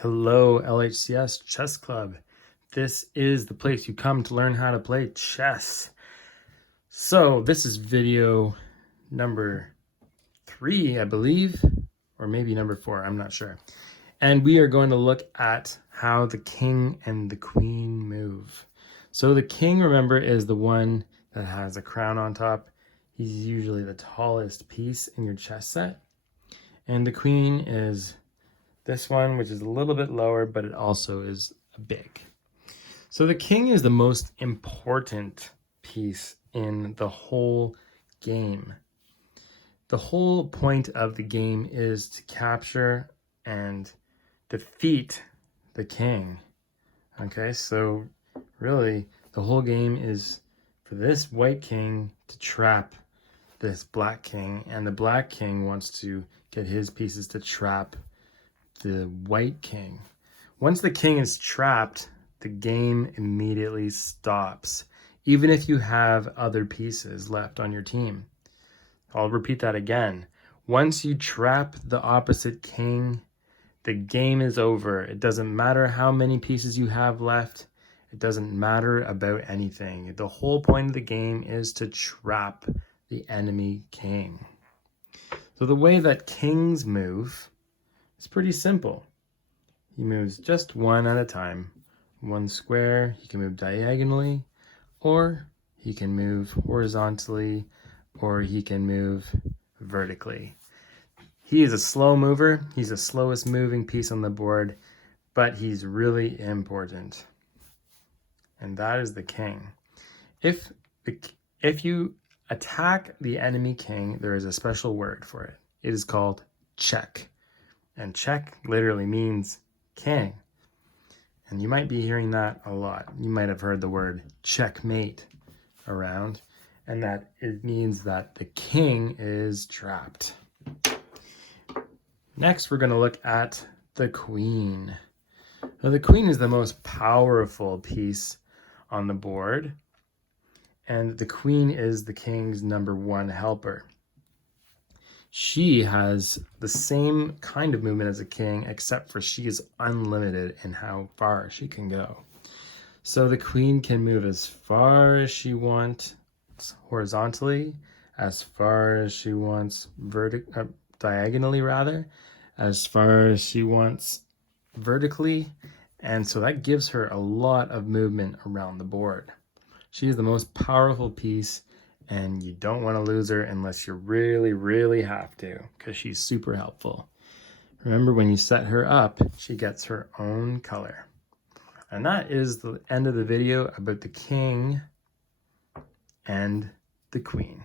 Hello, LHCS Chess Club. This is the place you come to learn how to play chess. So this is video number 3, I believe, or maybe number 4, I'm not sure. And we are going to look at how the king and the queen move. So the king, remember, is the one that has a crown on top. He's usually the tallest piece in your chess set. And the queen is this one, which is a little bit lower, but it also is big. So the king is the most important piece in the whole game. The whole point of the game is to capture and defeat the king. Okay, so really the whole game is for this white king to trap this black king, and the black king wants to get his pieces to trap the white king. Once the king is trapped, the game immediately stops, even if you have other pieces left on your team. I'll repeat that again. Once you trap the opposite king, the game is over. It doesn't matter how many pieces you have left. It doesn't matter about anything. The whole point of the game is to trap the enemy king. So the way that kings move, it's pretty simple. He moves just one at a time. One square, he can move diagonally, or he can move horizontally, or he can move vertically. He is a slow mover. He's the slowest moving piece on the board, but he's really important. And that is the king. If you attack the enemy king, there is a special word for it. It is called check. And check literally means king. And you might be hearing that a lot. You might have heard the word checkmate around, and that it means that the king is trapped. Next, we're going to look at the queen. Now, the queen is the most powerful piece on the board, and the queen is the king's #1 helper. She has the same kind of movement as a king, except for she is unlimited in how far she can go. So the queen can move as far as she wants horizontally, as far as she wants diagonally rather, as far as she wants vertically. And so that gives her a lot of movement around the board. She is the most powerful piece, and you don't want to lose her unless you really, really have to, because she's super helpful. Remember, when you set her up, she gets her own color. And that is the end of the video about the king and the queen.